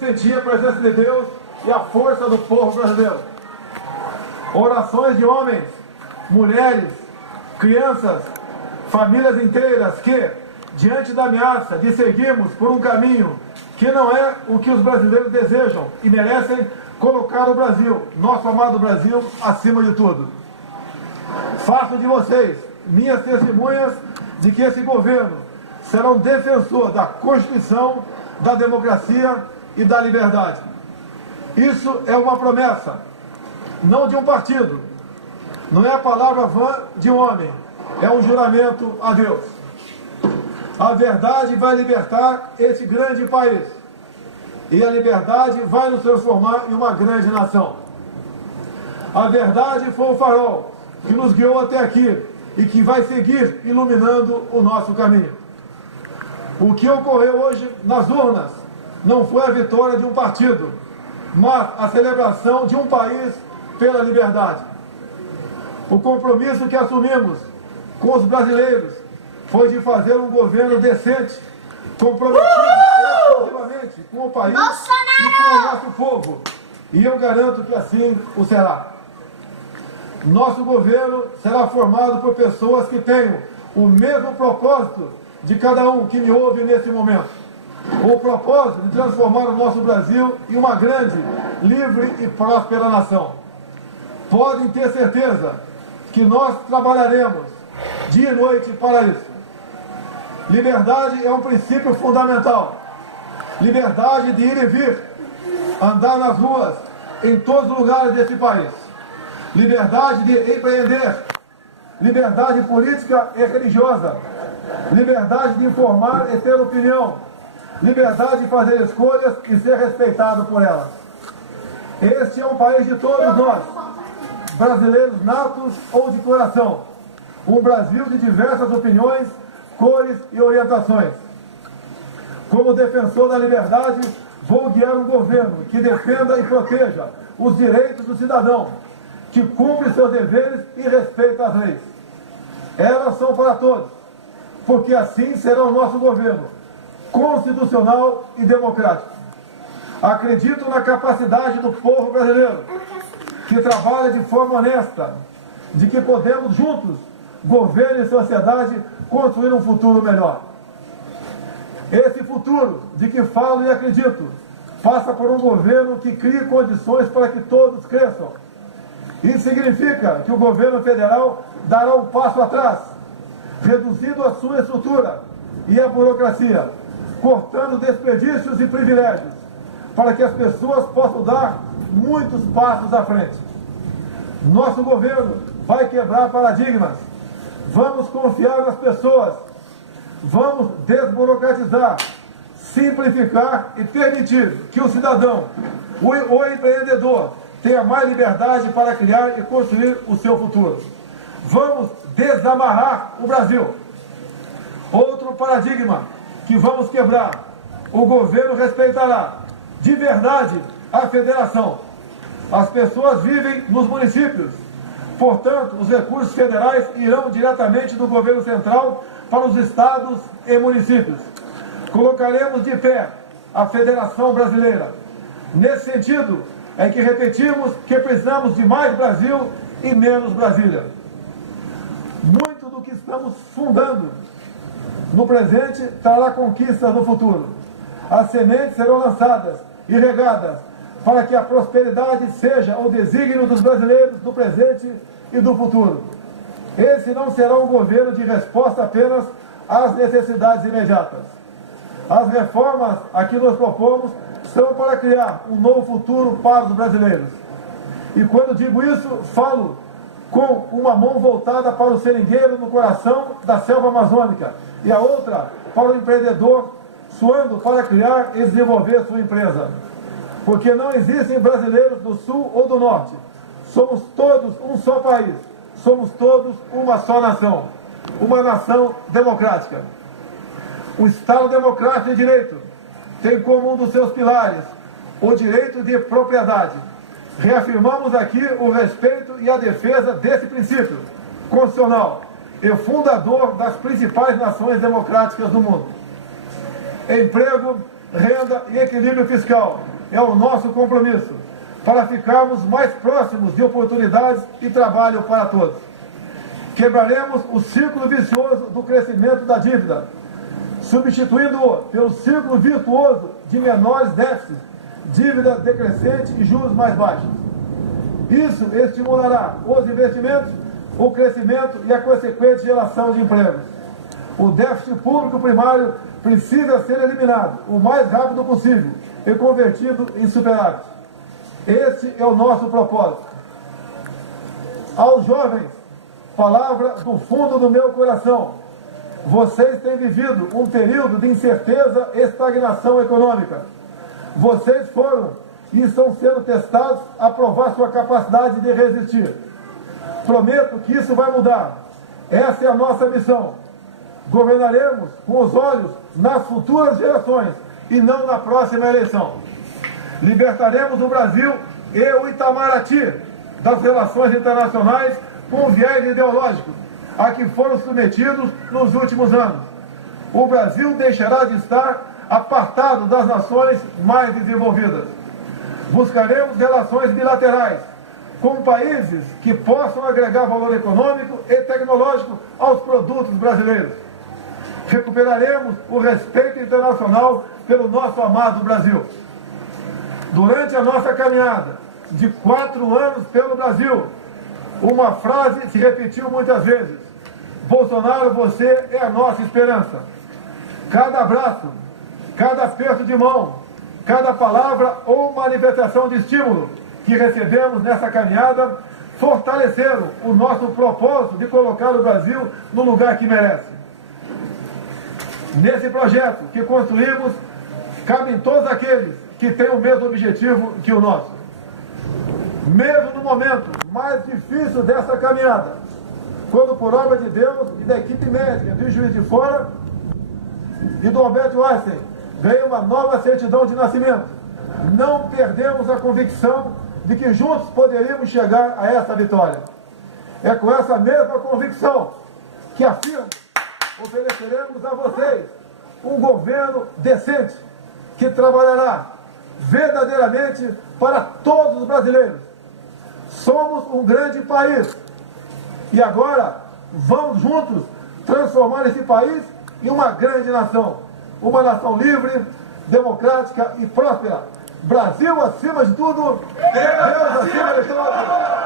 Sentir a presença de Deus e a força do povo brasileiro. Orações de homens, mulheres, crianças, famílias inteiras que, diante da ameaça de seguirmos por um caminho que não é o que os brasileiros desejam e merecem, colocar o Brasil, nosso amado Brasil, acima de tudo. Faço de vocês minhas testemunhas de que esse governo será um defensor da Constituição, da democracia e da liberdade. Isso é uma promessa, não de um partido, não é a palavra vã de um homem, é um juramento a Deus. A verdade vai libertar esse grande país e a liberdade vai nos transformar em uma grande nação. A verdade foi o farol que nos guiou até aqui e que vai seguir iluminando o nosso caminho. O que ocorreu hoje nas urnas não foi a vitória de um partido, mas a celebração de um país pela liberdade. O compromisso que assumimos com os brasileiros foi de fazer um governo decente, comprometido exclusivamente com o país e com o nosso povo. E eu garanto que assim o será. Nosso governo será formado por pessoas que tenham o mesmo propósito de cada um que me ouve nesse momento. O propósito de transformar o nosso Brasil em uma grande, livre e próspera nação. Podem ter certeza que nós trabalharemos dia e noite para isso. Liberdade é um princípio fundamental. Liberdade de ir e vir, andar nas ruas, em todos os lugares desse país. Liberdade de empreender. Liberdade política e religiosa. Liberdade de informar e ter opinião. Liberdade de fazer escolhas e ser respeitado por elas. Este é um país de todos nós, brasileiros natos ou de coração. Um Brasil de diversas opiniões, cores e orientações. Como defensor da liberdade, vou guiar um governo que defenda e proteja os direitos do cidadão, que cumpre seus deveres e respeita as leis. Elas são para todos, porque assim será o nosso governo, constitucional e democrático. Acredito na capacidade do povo brasileiro, que trabalha de forma honesta, de que podemos juntos, governo e sociedade, construir um futuro melhor. Esse futuro de que falo e acredito, passa por um governo que crie condições para que todos cresçam. Isso significa que o governo federal dará um passo atrás, reduzindo a sua estrutura e a burocracia, cortando desperdícios e privilégios, para que as pessoas possam dar muitos passos à frente. Nosso governo vai quebrar paradigmas. Vamos confiar nas pessoas. Vamos desburocratizar, simplificar e permitir que o cidadão, o empreendedor, tenha mais liberdade para criar e construir o seu futuro. Vamos desamarrar o Brasil. Outro paradigma que vamos quebrar: o governo respeitará de verdade a federação. As pessoas vivem nos municípios, portanto, os recursos federais irão diretamente do governo central para os estados e municípios. Colocaremos de pé a Federação Brasileira. Nesse sentido, é que repetimos que precisamos de mais Brasil e menos Brasília. Muito do que estamos fundando no presente trará conquistas no futuro. As sementes serão lançadas e regadas para que a prosperidade seja o desígnio dos brasileiros do presente e do futuro. Esse não será um governo de resposta apenas às necessidades imediatas. As reformas a que nos propomos são para criar um novo futuro para os brasileiros. E quando digo isso, falo com uma mão voltada para o seringueiro no coração da selva amazônica e a outra para o empreendedor suando para criar e desenvolver sua empresa. Porque não existem brasileiros do sul ou do norte. Somos todos um só país. Somos todos uma só nação. Uma nação democrática. O Estado Democrático de Direito tem como um dos seus pilares o direito de propriedade. Reafirmamos aqui o respeito e a defesa desse princípio constitucional e fundador das principais nações democráticas do mundo. Emprego renda e equilíbrio fiscal. É o nosso compromisso para ficarmos mais próximos de oportunidades e trabalho para todos. Quebraremos o ciclo vicioso do crescimento da dívida, substituindo-o pelo ciclo virtuoso de menores déficits, dívida decrescente e juros mais baixos. Isso estimulará os investimentos, o crescimento e a consequente geração de empregos. O déficit público primário precisa ser eliminado o mais rápido possível e convertido em superávit. Este é o nosso propósito. Aos jovens, palavra do fundo do meu coração: vocês têm vivido um período de incerteza e estagnação econômica. Vocês foram e estão sendo testados a provar sua capacidade de resistir. Prometo que isso vai mudar. Essa é a nossa missão. Governaremos com os olhos nas futuras gerações e não na próxima eleição. Libertaremos o Brasil e o Itamaraty das relações internacionais com viés ideológicos a que foram submetidos nos últimos anos. O Brasil deixará de estar apartado das nações mais desenvolvidas. Buscaremos relações bilaterais com países que possam agregar valor econômico e tecnológico aos produtos brasileiros. Recuperaremos o respeito internacional pelo nosso amado Brasil. Durante a nossa caminhada de 4 anos pelo Brasil, uma frase se repetiu muitas vezes: Bolsonaro, você é a nossa esperança. Cada abraço, cada aperto de mão, cada palavra ou manifestação de estímulo que recebemos nessa caminhada fortaleceram o nosso propósito de colocar o Brasil no lugar que merece. Nesse projeto que construímos, cabem todos aqueles que têm o mesmo objetivo que o nosso. Mesmo no momento mais difícil dessa caminhada, quando por obra de Deus e da equipe médica do Juiz de Fora e do Alberto Einstein veio uma nova certidão de nascimento, não perdemos a convicção de que juntos poderíamos chegar a essa vitória. É com essa mesma convicção que afirmo: ofereceremos a vocês um governo decente que trabalhará verdadeiramente para todos os brasileiros. Somos um grande país e agora vamos juntos transformar esse país em uma grande nação. Uma nação livre, democrática e próspera. Brasil acima de tudo, Deus acima de tudo.